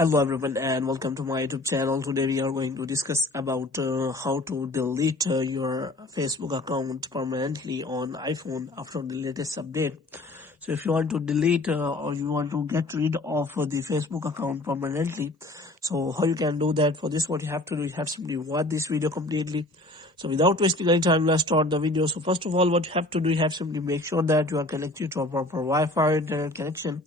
Hello everyone and welcome to my YouTube channel. Today we are going to discuss about how to delete your Facebook account permanently on iPhone after the latest update. So if you want to delete or you want to get rid of the Facebook account permanently, so how you can do that? For this, what you have to do, you have simply watch this video completely. So without wasting any time, let's start the video. So first of all, what you have to do, you have simply make sure that you are connected to a proper Wi-Fi internet connection.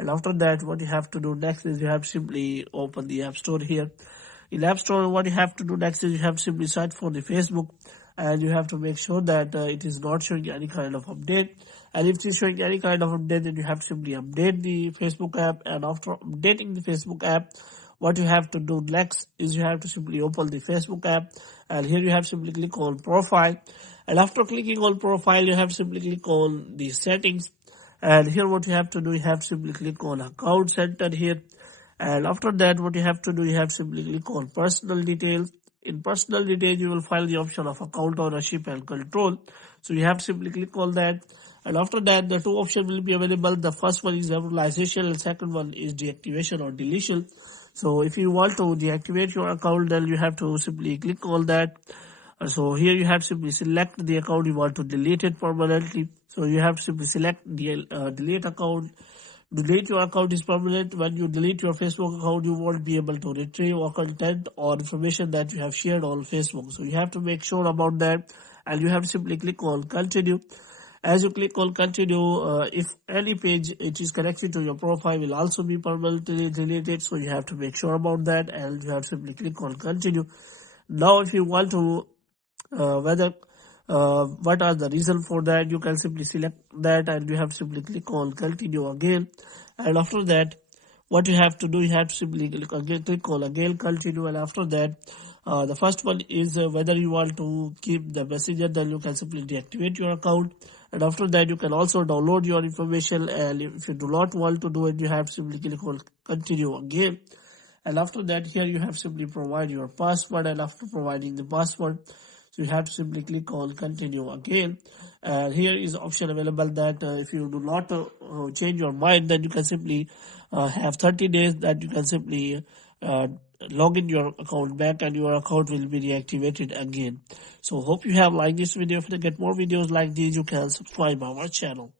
And after that, what you have to do next is you have simply open the App Store here. In App Store, what you have to do next is you have simply search for the Facebook, and you have to make sure that it is not showing any kind of update. And if it is showing any kind of update, then you have to simply update the Facebook app. And after updating the Facebook app, what you have to do next is you have to simply open the Facebook app, and here you have simply click on Profile. And after clicking on Profile, you have simply click on the Settings. And here what you have to do, you have simply click on Account Center here. And after that, what you have to do, you have simply click on Personal Details. In Personal Details, you will find the option of Account Ownership and Control. So you have to simply click on that. And after that, the two options will be available. The first one is Neutralization and second one is Deactivation or Deletion. So if you want to deactivate your account, then you have to simply click on that. So here you have to simply select the account you want to delete it permanently. So you have to simply select the delete account. Delete your account is permanent. When you delete your Facebook account, you won't be able to retrieve or content or information that you have shared on Facebook. So you have to make sure about that, and you have to simply click on continue. As you click on continue, if any page it is connected to your profile will also be permanently deleted. So you have to make sure about that, and you have to simply click on continue. Now if you want to what are the reason for that, you can simply select that, and you have to simply click on continue again. And after that, what you have to do, you have to simply click on again continue. And after that, the first one is whether you want to keep the messenger, then you can simply deactivate your account. And after that, you can also download your information, and if you do not want to do it, you have to simply click on continue again. And after that, here you have simply provide your password, and after providing the password, so you have to simply click on continue again. And here is option available that if you do not change your mind, then you can simply have 30 days that you can simply log in your account back, and your account will be reactivated again. So hope you have liked this video. If you get more videos like these, you can subscribe our channel.